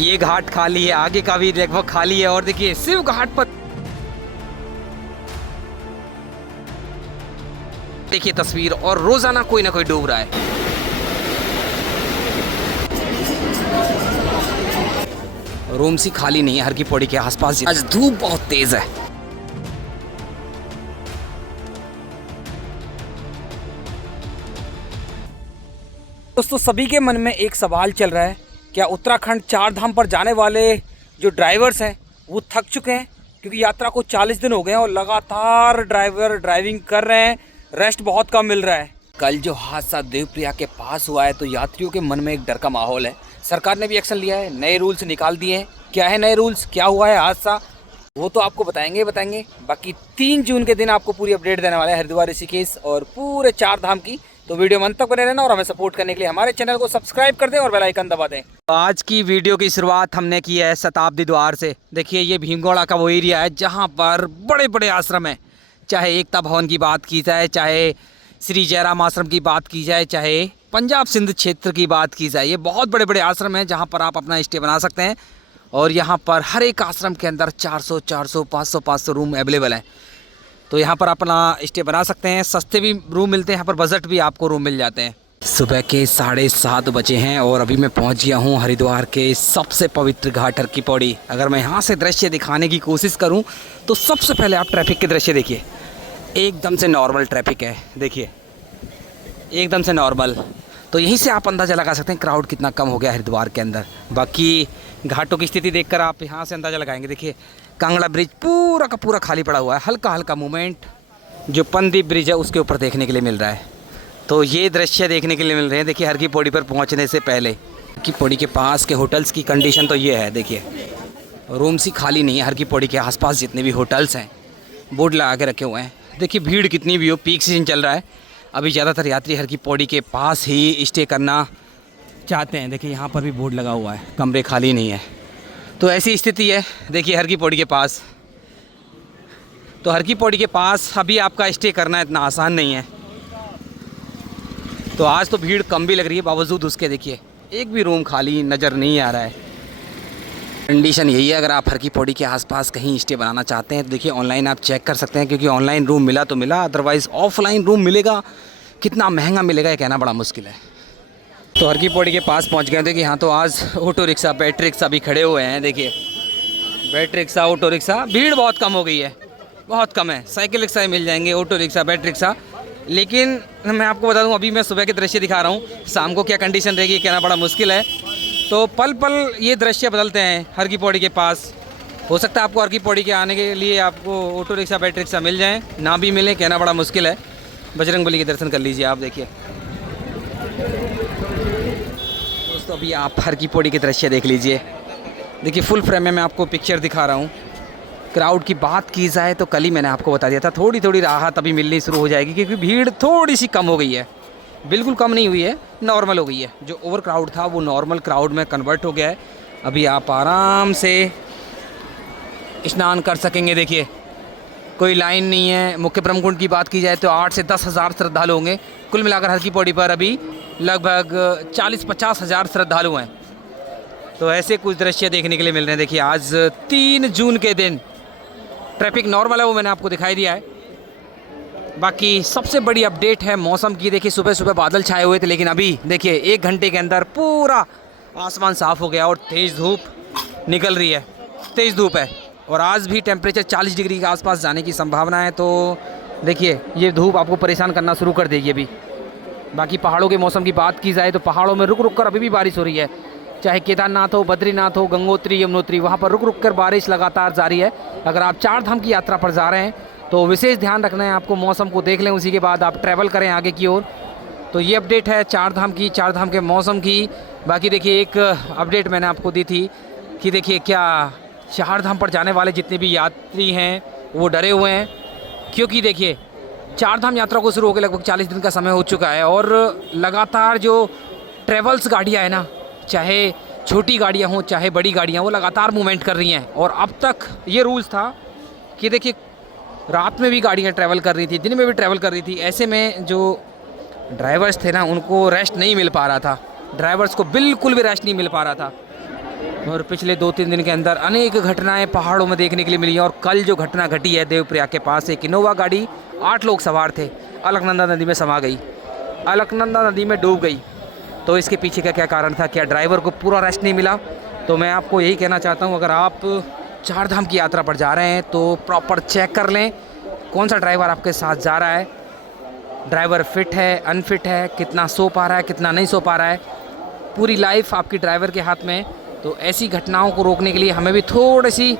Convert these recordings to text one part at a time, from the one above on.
ये घाट खाली है, आगे का भी लगभग खाली है। और देखिए शिव घाट पर देखिए तस्वीर, और रोजाना कोई ना कोई डूब रहा है। रूम सी खाली नहीं है हर की पौड़ी के आसपास। आज धूप बहुत तेज है। दोस्तों सभी के मन में एक सवाल चल रहा है, क्या उत्तराखंड चार धाम पर जाने वाले जो ड्राइवर्स हैं वो थक चुके हैं? क्योंकि यात्रा को 40 दिन हो गए हैं और लगातार ड्राइवर ड्राइविंग कर रहे हैं, रेस्ट बहुत कम मिल रहा है। कल जो हादसा देवप्रिया के पास हुआ है तो यात्रियों के मन में एक डर का माहौल है। सरकार ने भी एक्शन लिया है, नए रूल्स निकाल दिए हैं। क्या है नए रूल्स, क्या हुआ है हादसा, वो तो आपको बताएंगे। बाकी 3 जून के दिन आपको पूरी अपडेट देने वाले हैं हरिद्वार, ऋषिकेश और पूरे 4 धाम की। तो वीडियो में अंत तक बने रहना और हमें सपोर्ट करने के लिए हमारे चैनल को सब्सक्राइब कर दें और बेल आइकन दबा दें। आज की वीडियो की शुरुआत हमने की है शताब्दी द्वार से। देखिए ये भीमगौड़ा का वो एरिया है जहाँ पर बड़े बड़े आश्रम हैं। चाहे एकता भवन की बात की जाए, चाहे श्री जयराम आश्रम की बात की जाए, चाहे पंजाब सिंध क्षेत्र की बात की जाए, ये बहुत बड़े बड़े आश्रम हैं जहाँ पर आप अपना स्टे बना सकते हैं। और यहाँ पर हर एक आश्रम के अंदर 400, 500 रूम अवेलेबल हैं। तो यहाँ पर अपना स्टे बना सकते हैं। सस्ते भी रूम मिलते हैं यहाँ पर, बजट भी आपको रूम मिल जाते हैं। सुबह के 7:30 बजे हैं और अभी मैं पहुँच गया हूँ हरिद्वार के सबसे पवित्र घाट हर की पौड़ी। अगर मैं यहाँ से दृश्य दिखाने की कोशिश करूँ तो सबसे पहले आप ट्रैफिक के दृश्य देखिए। एकदम से नॉर्मल ट्रैफिक है, देखिए एकदम से नॉर्मल। तो यहीं से आप अंदाज़ा लगा सकते हैं क्राउड कितना कम हो गया हरिद्वार के अंदर। बाकी घाटों की स्थिति देखकर आप यहाँ से अंदाज़ा लगाएंगे। देखिए कांगड़ा ब्रिज पूरा का पूरा खाली पड़ा हुआ है, हल्का हल्का मूवमेंट जो पंदीप ब्रिज है उसके ऊपर देखने के लिए मिल रहा है। तो ये दृश्य देखने के लिए मिल रहे हैं। देखिए हर की पौड़ी पर पहुँचने से पहले की पौड़ी के पास के होटल्स की कंडीशन तो ये है। देखिए रूम्स ही खाली नहीं है। हर की पौड़ी के आसपास जितने भी होटल्स हैं बोर्ड लगा के रखे हुए हैं। देखिए भीड़ कितनी भी हो, पीक सीजन चल रहा है, अभी ज़्यादातर यात्री हर की पौड़ी के पास ही स्टे करना चाहते हैं। देखिए यहाँ पर भी बोर्ड लगा हुआ है, कमरे खाली नहीं है। तो ऐसी स्थिति है देखिए हर की पौड़ी के पास। तो हर की पौड़ी के पास अभी आपका स्टे करना इतना आसान नहीं है। तो आज तो भीड़ कम भी लग रही है, बावजूद उसके देखिए एक भी रूम खाली नज़र नहीं आ रहा है। कंडीशन यही है, अगर आप हर की पौड़ी के आसपास कहीं स्टे बनाना चाहते हैं तो देखिए ऑनलाइन आप चेक कर सकते हैं, क्योंकि ऑनलाइन रूम मिला तो मिला, अदरवाइज़ ऑफलाइन रूम मिलेगा कितना महंगा मिलेगा ये कहना बड़ा मुश्किल है। तो हर की पौड़ी के पास पहुंच गए थे कि हाँ तो आज ऑटो रिक्शा बैटरी रिक्शा भी खड़े हुए हैं। देखिए बैटरी रिक्शा ऑटो रिक्शा, भीड़ बहुत कम हो गई है, बहुत कम है। साइकिल रिक्शा ही मिल जाएंगे, ऑटो रिक्शा बैटरी रिक्शा। लेकिन मैं आपको बता दूं अभी मैं सुबह के दृश्य दिखा रहा हूँ, शाम को क्या कंडीशन रहेगी कहना बड़ा मुश्किल है। तो पल पल ये दृश्य बदलते हैं हर की पौड़ी के पास। हो सकता है आपको हर की पौड़ी के आने के लिए आपको ऑटो रिक्शा बैटरी रिक्शा मिल जाए, ना भी मिले कहना बड़ा मुश्किल है। बजरंगबली के दर्शन कर लीजिए आप। देखिए दोस्तों अभी आप हर की पौड़ी के दृश्य देख लीजिए। देखिए फुल फ्रेम में मैं आपको पिक्चर दिखा रहा हूँ। क्राउड की बात की जाए तो कल ही मैंने आपको बता दिया था थोड़ी थोड़ी राहत अभी मिलनी शुरू हो जाएगी, क्योंकि भीड़ थोड़ी सी कम हो गई है। बिल्कुल कम नहीं हुई है, नॉर्मल हो गई है। जो ओवर क्राउड था वो नॉर्मल क्राउड में कन्वर्ट हो गया है। अभी आप आराम से स्नान कर सकेंगे। देखिए कोई लाइन नहीं है। मुख्य ब्रह्मकुंड की बात की जाए तो 8 से 10 हज़ार श्रद्धालु होंगे। कुल मिलाकर हर की पौड़ी पर अभी लगभग 40-50 हज़ार श्रद्धालु हैं। तो ऐसे कुछ दृश्य देखने के लिए मिल रहे हैं। देखिए आज 3 जून के दिन ट्रैफिक नॉर्मल है, वो मैंने आपको दिखाई दिया है। बाकी सबसे बड़ी अपडेट है मौसम की। देखिए सुबह सुबह बादल छाए हुए थे, लेकिन अभी देखिए 1 घंटे के अंदर पूरा आसमान साफ़ हो गया और तेज़ धूप निकल रही है, तेज़ धूप है। और आज भी टेम्परेचर 40 डिग्री के आसपास जाने की संभावना है। तो देखिए ये धूप आपको परेशान करना शुरू कर देगी अभी। बाकी पहाड़ों के मौसम की बात की जाए तो पहाड़ों में रुक रुक कर अभी भी बारिश हो रही है। चाहे केदारनाथ हो, बद्रीनाथ हो, गंगोत्री, यमुनोत्री, वहाँ पर रुक रुक कर बारिश लगातार जारी है। अगर आप 4 धाम की यात्रा पर जा रहे हैं तो विशेष ध्यान रखना है आपको, मौसम को देख लें, उसी के बाद आप ट्रैवल करें आगे की ओर। तो ये अपडेट है 4 धाम की, 4 धाम के मौसम की। बाकी देखिए एक अपडेट मैंने आपको दी थी कि देखिए क्या 4 धाम पर जाने वाले जितने भी यात्री हैं वो डरे हुए हैं, क्योंकि देखिए 4 धाम यात्रा को शुरू होकर लगभग 40 दिन का समय हो चुका है और लगातार जो ट्रेवल्स गाड़ियाँ हैं ना, चाहे छोटी गाड़ियाँ हों चाहे बड़ी गाड़ियाँ, वो लगातार मूवमेंट कर रही हैं। और अब तक ये रूल्स था कि देखिए रात में भी गाड़ियाँ ट्रैवल कर रही थी, दिन में भी ट्रैवल कर रही थी। ऐसे में जो ड्राइवर्स थे ना, उनको रेस्ट नहीं मिल पा रहा था, ड्राइवर्स को बिल्कुल भी रेस्ट नहीं मिल पा रहा था। और पिछले 2-3 दिन के अंदर अनेक घटनाएं पहाड़ों में देखने के लिए मिली हैं। और कल जो घटना घटी है देवप्रयाग के पास, एक इनोवा गाड़ी 8 लोग सवार थे, अलकनंदा नदी में समा गई, अलकनंदा नदी में डूब गई। तो इसके पीछे का क्या कारण था? क्या ड्राइवर को पूरा रेस्ट नहीं मिला? तो मैं आपको यही कहना चाहता हूँ, अगर आप 4 धाम की यात्रा पर जा रहे हैं तो प्रॉपर चेक कर लें कौन सा ड्राइवर आपके साथ जा रहा है, ड्राइवर फिट है, अनफिट है, कितना सो पा रहा है, कितना नहीं सो पा रहा है। पूरी लाइफ आपकी ड्राइवर के हाथ में है। तो ऐसी घटनाओं को रोकने के लिए हमें भी थोड़ी सी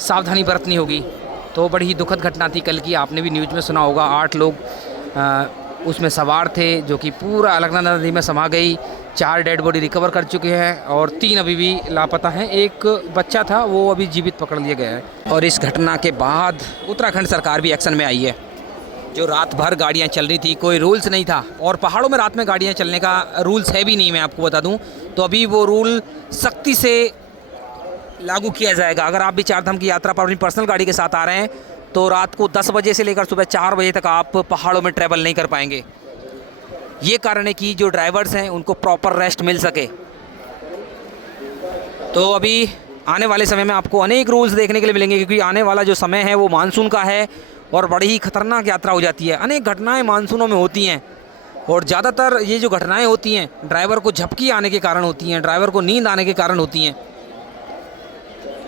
सावधानी बरतनी होगी। तो बड़ी ही दुखद घटना थी कल की, आपने भी न्यूज़ में सुना होगा। 8 लोग उसमें सवार थे जो कि पूरा अलकनंदा नदी में समा गई। 4 डेड बॉडी रिकवर कर चुके हैं और 3 अभी भी लापता हैं। एक बच्चा था, वो अभी जीवित पकड़ लिया गया है। और इस घटना के बाद उत्तराखंड सरकार भी एक्शन में आई है। जो रात भर गाड़ियाँ चल रही थी, कोई रूल्स नहीं था, और पहाड़ों में रात में गाड़ियाँ चलने का रूल्स है भी नहीं, मैं आपको बता दूं। तो अभी वो रूल सख्ती से लागू किया जाएगा। अगर आप भी 4 धाम की यात्रा पर अपनी पर्सनल गाड़ी के साथ आ रहे हैं तो रात को 10 बजे से लेकर सुबह 4 बजे तक आप पहाड़ों में ट्रैवल नहीं कर पाएंगे। ये कारण है कि जो ड्राइवर्स हैं उनको प्रॉपर रेस्ट मिल सके। तो अभी आने वाले समय में आपको अनेक रूल्स देखने के लिए मिलेंगे, क्योंकि आने वाला जो समय है वो मानसून का है और बड़ी ही खतरनाक यात्रा हो जाती है। अनेक घटनाएं मानसूनों में होती हैं और ज़्यादातर ये जो घटनाएं होती हैं ड्राइवर को झपकी आने के कारण होती हैं, ड्राइवर को नींद आने के कारण होती हैं।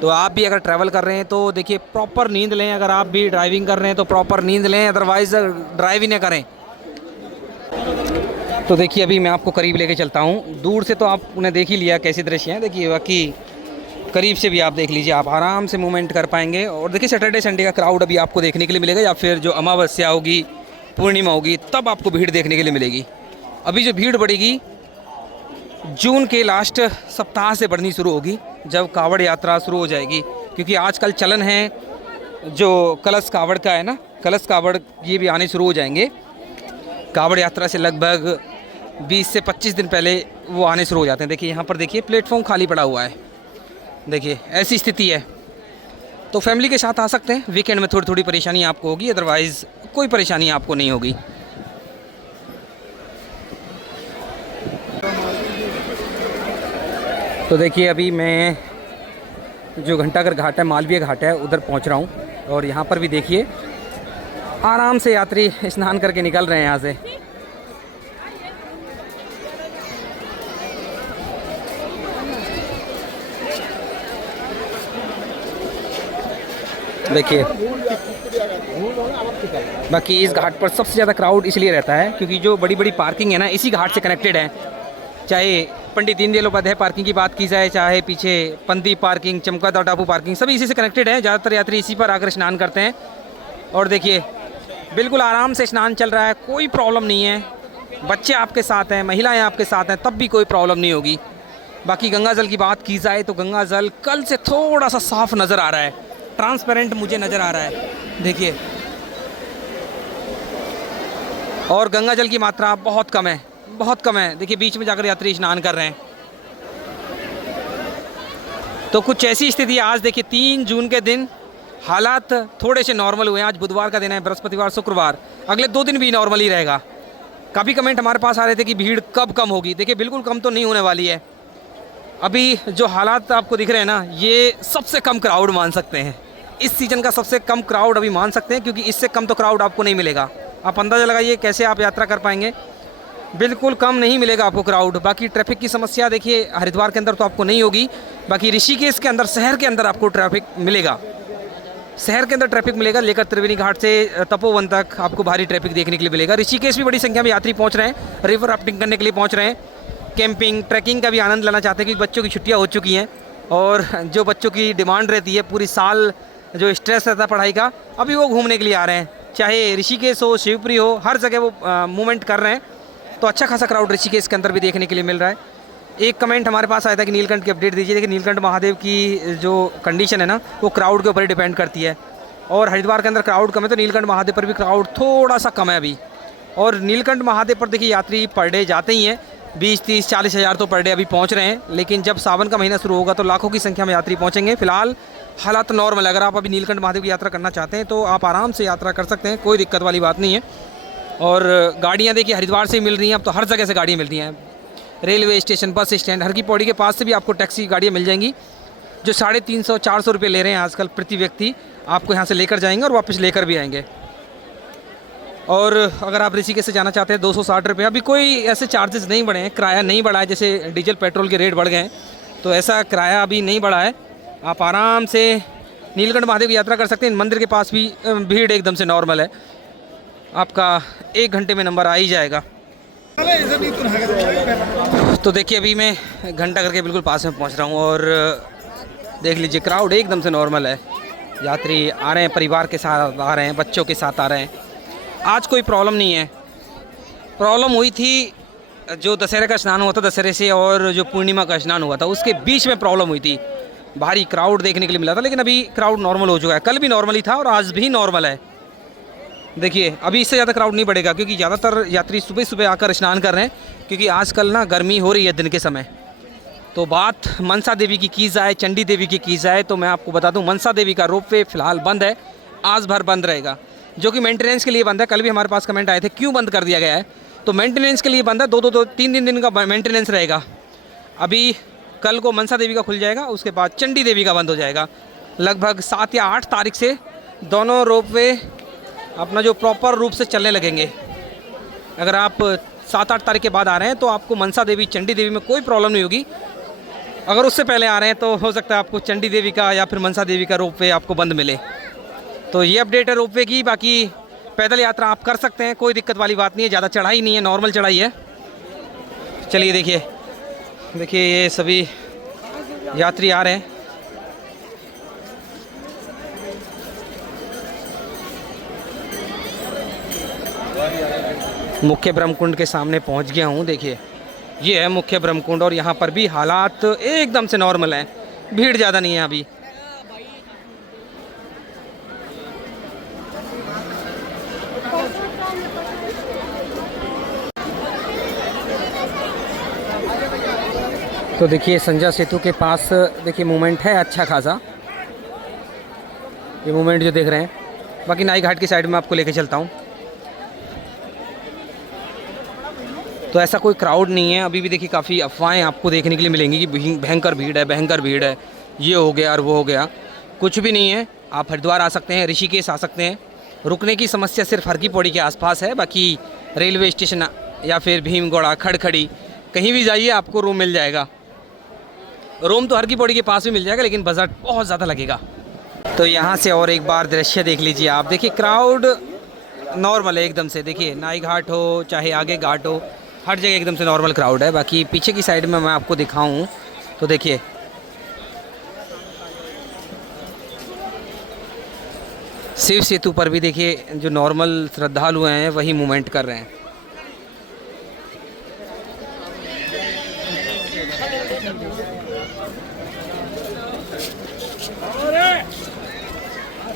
तो आप भी अगर ट्रैवल कर रहे हैं तो देखिए प्रॉपर नींद लें। अगर आप भी ड्राइविंग कर रहे हैं तो प्रॉपर नींद लें, अदरवाइज़ ड्राइव ही ना करें। तो देखिए अभी मैं आपको करीब लेके चलता हूँ। दूर से तो आपने देख ही लिया कैसे दृश्य हैं, देखिए बाकी करीब से भी आप देख लीजिए, आप आराम से मूवमेंट कर पाएंगे। और देखिए सैटरडे संडे का क्राउड अभी आपको देखने के लिए मिलेगा, या फिर जो अमावस्या होगी, पूर्णिमा होगी, तब आपको भीड़ देखने के लिए मिलेगी। अभी जो भीड़ बढ़ेगी जून के लास्ट सप्ताह से बढ़नी शुरू होगी, जब कावड़ यात्रा शुरू हो जाएगी। क्योंकि आजकल चलन है जो कलश कावड़ का है ना, कलश कावड़ ये भी आने शुरू हो जाएंगे। कावड़ यात्रा से लगभग 20 से 25 दिन पहले वो आने शुरू हो जाते हैं। देखिए यहाँ पर देखिए प्लेटफॉर्म खाली पड़ा हुआ है, देखिए ऐसी स्थिति है। तो फैमिली के साथ आ सकते हैं। वीकेंड में थोड़ी थोड़ी परेशानी आपको होगी, अदरवाइज़ कोई परेशानी आपको नहीं होगी। तो देखिए अभी मैं जो घंटाघर घाट है, मालवीय घाट है, उधर पहुंच रहा हूं। और यहाँ पर भी देखिए आराम से यात्री स्नान करके निकल रहे हैं यहाँ से। देखिए बाकी इस घाट पर सबसे ज़्यादा क्राउड इसलिए रहता है क्योंकि जो बड़ी बड़ी पार्किंग है ना, इसी घाट से कनेक्टेड है। चाहे पंडित दीनदयाल उपाध्याय पार्किंग की बात की जाए, चाहे पीछे पंती पार्किंग, चमकादड़ टापू पार्किंग, सभी इसी से कनेक्टेड है। ज़्यादातर यात्री इसी पर आकर स्नान करते हैं। और देखिए बिल्कुल आराम से स्नान चल रहा है, कोई प्रॉब्लम नहीं है। बच्चे आपके साथ हैं, महिलाएं आपके साथ हैं, तब भी कोई प्रॉब्लम नहीं होगी। बाकी गंगा जल की बात की जाए तो गंगा जल कल से थोड़ा सा साफ नज़र आ रहा है, ट्रांसपेरेंट मुझे नज़र आ रहा है, देखिए। और गंगा जल की मात्रा बहुत कम है, बहुत कम है। देखिए बीच में जाकर यात्री स्नान कर रहे हैं। तो कुछ ऐसी स्थिति है। आज देखिए 3 जून के दिन हालात थोड़े से नॉर्मल हुए हैं। आज बुधवार का दिन है, बृहस्पतिवार शुक्रवार, अगले 2 दिन भी नॉर्मल ही रहेगा। काफ़ी कमेंट हमारे पास आ रहे थे कि भीड़ कब कम होगी। देखिए बिल्कुल कम तो नहीं होने वाली है। अभी जो हालात आपको दिख रहे हैं ना, ये सबसे कम क्राउड मान सकते हैं, इस सीज़न का सबसे कम क्राउड अभी मान सकते हैं, क्योंकि इससे कम तो क्राउड आपको नहीं मिलेगा। आप अंदाज़ा लगाइए कैसे आप यात्रा कर पाएंगे, बिल्कुल कम नहीं मिलेगा आपको क्राउड। बाकी ट्रैफिक की समस्या देखिए हरिद्वार के अंदर तो आपको नहीं होगी, बाकी ऋषिकेश के अंदर, शहर के अंदर आपको ट्रैफिक मिलेगा, शहर के अंदर ट्रैफिक मिलेगा। लेकर त्रिवेणी घाट से तपोवन तक आपको भारी ट्रैफिक देखने के लिए मिलेगा। ऋषिकेश भी बड़ी संख्या में यात्री पहुँच रहे हैं, रिवर राफ्टिंग करने के लिए पहुँच रहे हैं, कैंपिंग ट्रैकिंग का भी आनंद लेना चाहते हैं, क्योंकि बच्चों की छुट्टियाँ हो चुकी हैं। और जो बच्चों की डिमांड रहती है पूरी साल, जो स्ट्रेस रहता है पढ़ाई का, अभी वो घूमने के लिए आ रहे हैं। चाहे ऋषिकेश हो, शिवपुरी हो, हर जगह वो मूवमेंट कर रहे हैं। तो अच्छा खासा क्राउड ऋषिकेश के अंदर भी देखने के लिए मिल रहा है। एक कमेंट हमारे पास आया था कि नीलकंठ की अपडेट दीजिए। देखिए नीलकंठ महादेव की जो कंडीशन है ना, वो क्राउड के ऊपर ही डिपेंड करती है। और हरिद्वार के अंदर क्राउड कम है, तो नीलकंठ महादेव पर भी क्राउड थोड़ा सा कम है अभी। और नीलकंठ महादेव पर देखिए यात्री पर डे जाते ही हैं, 20, 30, 40 हज़ार तो पर डे अभी पहुंच रहे हैं। लेकिन जब सावन का महीना शुरू होगा तो लाखों की संख्या में यात्री पहुंचेंगे। फिलहाल हालात नॉर्मल है। अगर आप अभी नीलकंठ महादेव की यात्रा करना चाहते हैं तो आप आराम से यात्रा कर सकते हैं, कोई दिक्कत वाली बात नहीं है। और गाड़ियाँ देखिए हरिद्वार से ही मिल रही हैं, अब तो हर जगह से गाड़ियाँ मिल रही हैं। रेलवे स्टेशन, बस स्टैंड, हर की पौड़ी के पास से भी आपको टैक्सी गाड़ियाँ मिल जाएंगी जो 350-400 रुपये ले रहे हैं आजकल प्रति व्यक्ति। आपको यहाँ से लेकर जाएंगे और वापस लेकर भी आएंगे। और अगर आप ऋषिकेश से जाना चाहते हैं 260 रुपये। अभी कोई ऐसे चार्जेस नहीं बढ़े हैं, किराया नहीं बढ़ा है, जैसे डीजल पेट्रोल के रेट बढ़ गए हैं तो ऐसा किराया अभी नहीं बढ़ा है। आप आराम से नीलकंठ महादेव की यात्रा कर सकते हैं। मंदिर के पास भी भीड़ एकदम से नॉर्मल है, आपका 1 घंटे में नंबर आ ही जाएगा। तो देखिए अभी मैं घंटा करके बिल्कुल पास में पहुंच रहा हूं और देख लीजिए क्राउड एकदम से नॉर्मल है। यात्री आ रहे हैं, परिवार के साथ आ रहे हैं, बच्चों के साथ आ रहे हैं। आज कोई प्रॉब्लम नहीं है। प्रॉब्लम हुई थी जो दशहरे का स्नान हुआ था, दशहरे से और जो पूर्णिमा का स्नान हुआ था उसके बीच में प्रॉब्लम हुई थी। भारी क्राउड देखने के लिए मिला था, लेकिन अभी क्राउड नॉर्मल हो चुका है। कल भी नॉर्मल ही था और आज भी नॉर्मल है। देखिए अभी इससे ज़्यादा क्राउड नहीं बढ़ेगा क्योंकि ज़्यादातर यात्री सुबह सुबह आकर स्नान कर रहे हैं, क्योंकि आजकल ना गर्मी हो रही है दिन के समय। तो बात मनसा देवी की जाए, चंडी देवी की जाए तो मैं आपको बता दूं मनसा देवी का रोपवे फ़िलहाल बंद है, आज भर बंद रहेगा, जो कि मेंटेनेंस के लिए बंद है। कल भी हमारे पास कमेंट आए थे क्यों बंद कर दिया गया है, तो मेंटेनेंस के लिए बंद है। 2-3 दिन का मेंटेनेंस रहेगा। अभी कल को मनसा देवी का खुल जाएगा, उसके बाद चंडी देवी का बंद हो जाएगा। लगभग 7 या 8 तारीख से दोनों रोपवे अपना जो प्रॉपर रूप से चलने लगेंगे। अगर आप 7-8 तारीख के बाद आ रहे हैं तो आपको मनसा देवी, चंडी देवी में कोई प्रॉब्लम नहीं होगी। अगर उससे पहले आ रहे हैं तो हो सकता है आपको चंडी देवी का या फिर मनसा देवी का रोपवे आपको बंद मिले। तो ये अपडेट है रोपवे की। बाकी पैदल यात्रा आप कर सकते हैं, कोई दिक्कत वाली बात नहीं है, ज़्यादा चढ़ाई नहीं है, नॉर्मल चढ़ाई है। चलिए देखिए ये सभी यात्री आ रहे हैं। मुख्य ब्रह्मकुंड के सामने पहुंच गया हूं। देखिए ये है मुख्य ब्रह्मकुंड और यहाँ पर भी हालात एकदम से नॉर्मल हैं, भीड़ ज़्यादा नहीं है अभी। तो देखिए संजय सेतु के पास देखिए मूवमेंट है अच्छा खासा, ये मूवमेंट जो देख रहे हैं। बाकी नाई घाट की साइड में आपको लेके चलता हूँ। तो ऐसा कोई क्राउड नहीं है अभी भी। देखिए काफ़ी अफवाहें आपको देखने के लिए मिलेंगी कि भयंकर भीड़ है, भयंकर भीड़ है, ये हो गया और वो हो गया। कुछ भी नहीं है। आप हरिद्वार आ सकते हैं, ऋषिकेश आ सकते हैं। रुकने की समस्या सिर्फ हर की पौड़ी के आसपास है। बाकी रेलवे स्टेशन या फिर भीमगौड़ा, खड़खड़ी, कहीं भी जाइए आपको रूम मिल जाएगा। रूम तो हर की पौड़ी के पास भी मिल जाएगा, लेकिन बजट बहुत ज़्यादा लगेगा। तो यहाँ से और एक बार दृश्य देख लीजिए आप। देखिए क्राउड नॉर्मल है एकदम से। देखिए नाई घाट हो चाहे आगे घाट हो, हर जगह एकदम से नॉर्मल क्राउड है। बाकी पीछे की साइड में मैं आपको दिखाऊं तो देखिए शिव सेतु पर भी देखिए जो नॉर्मल श्रद्धालु हैं वही मूवमेंट कर रहे हैं।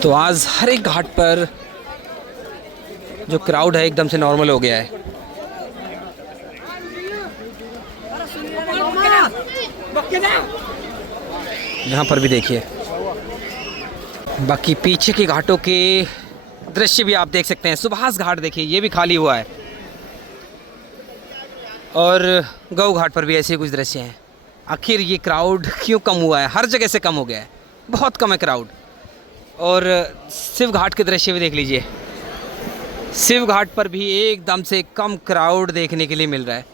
तो आज हर एक घाट पर जो क्राउड है एकदम से नॉर्मल हो गया है। यहाँ पर भी देखिए। बाकी पीछे के घाटों के दृश्य भी आप देख सकते हैं। सुभाष घाट देखिए ये भी खाली हुआ है और गौ घाट पर भी ऐसे कुछ दृश्य हैं। आखिर ये क्राउड क्यों कम हुआ है? हर जगह से कम हो गया है, बहुत कम है क्राउड। और शिव घाट के दृश्य भी देख लीजिए। शिव घाट पर भी एकदम से कम क्राउड देखने के लिए मिल रहा है।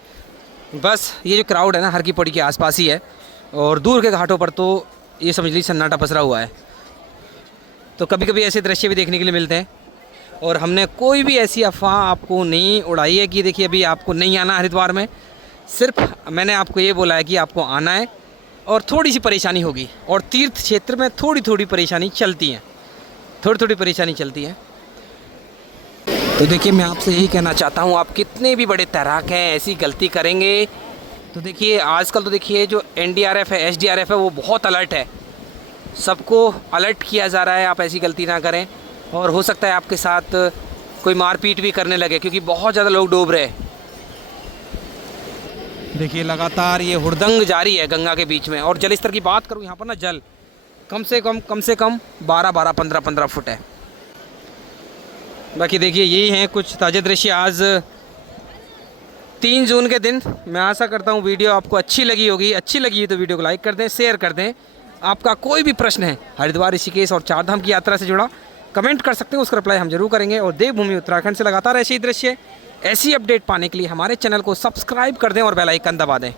बस ये जो क्राउड है ना हर की पौड़ी के आसपास ही है, और दूर के घाटों पर तो ये समझ लीजिए सन्नाटा पसरा हुआ है। तो कभी कभी ऐसे दृश्य भी देखने के लिए मिलते हैं। और हमने कोई भी ऐसी अफवाह आपको नहीं उड़ाई है कि देखिए अभी आपको नहीं आना हरिद्वार में। सिर्फ मैंने आपको ये बोला है कि आपको आना है और थोड़ी सी परेशानी होगी। और तीर्थ क्षेत्र में थोड़ी थोड़ी परेशानी चलती है, थोड़ी परेशानी चलती है। तो देखिए मैं आपसे यही कहना चाहता हूँ, आप कितने भी बड़े तैराक हैं ऐसी गलती करेंगे तो देखिए आजकल तो देखिए जो NDRF है, SDRF है, वो बहुत अलर्ट है, सबको अलर्ट किया जा रहा है आप ऐसी गलती ना करें। और हो सकता है आपके साथ कोई मारपीट भी करने लगे क्योंकि बहुत ज़्यादा लोग डूब रहे हैं। देखिए लगातार ये हुड़दंग जारी है गंगा के बीच में। और जल स्तर की बात करूँ यहाँ पर ना, जल कम से कम 12 15 फुट है। बाकी देखिए यही हैं कुछ ताज़े दृश्य आज 3 जून के दिन मैं आशा करता हूँ वीडियो आपको अच्छी लगी होगी। अच्छी लगी तो वीडियो को लाइक कर दें, शेयर कर दें। आपका कोई भी प्रश्न है हरिद्वार, ऋषिकेश और चारधाम की यात्रा से जुड़ा, कमेंट कर सकते हैं, उसका रिप्लाई हम जरूर करेंगे। और देवभूमि उत्तराखंड से लगातार ऐसे ही दृश्य, ऐसी अपडेट पाने के लिए हमारे चैनल को सब्सक्राइब कर दें और बेल आइकन दबा दें।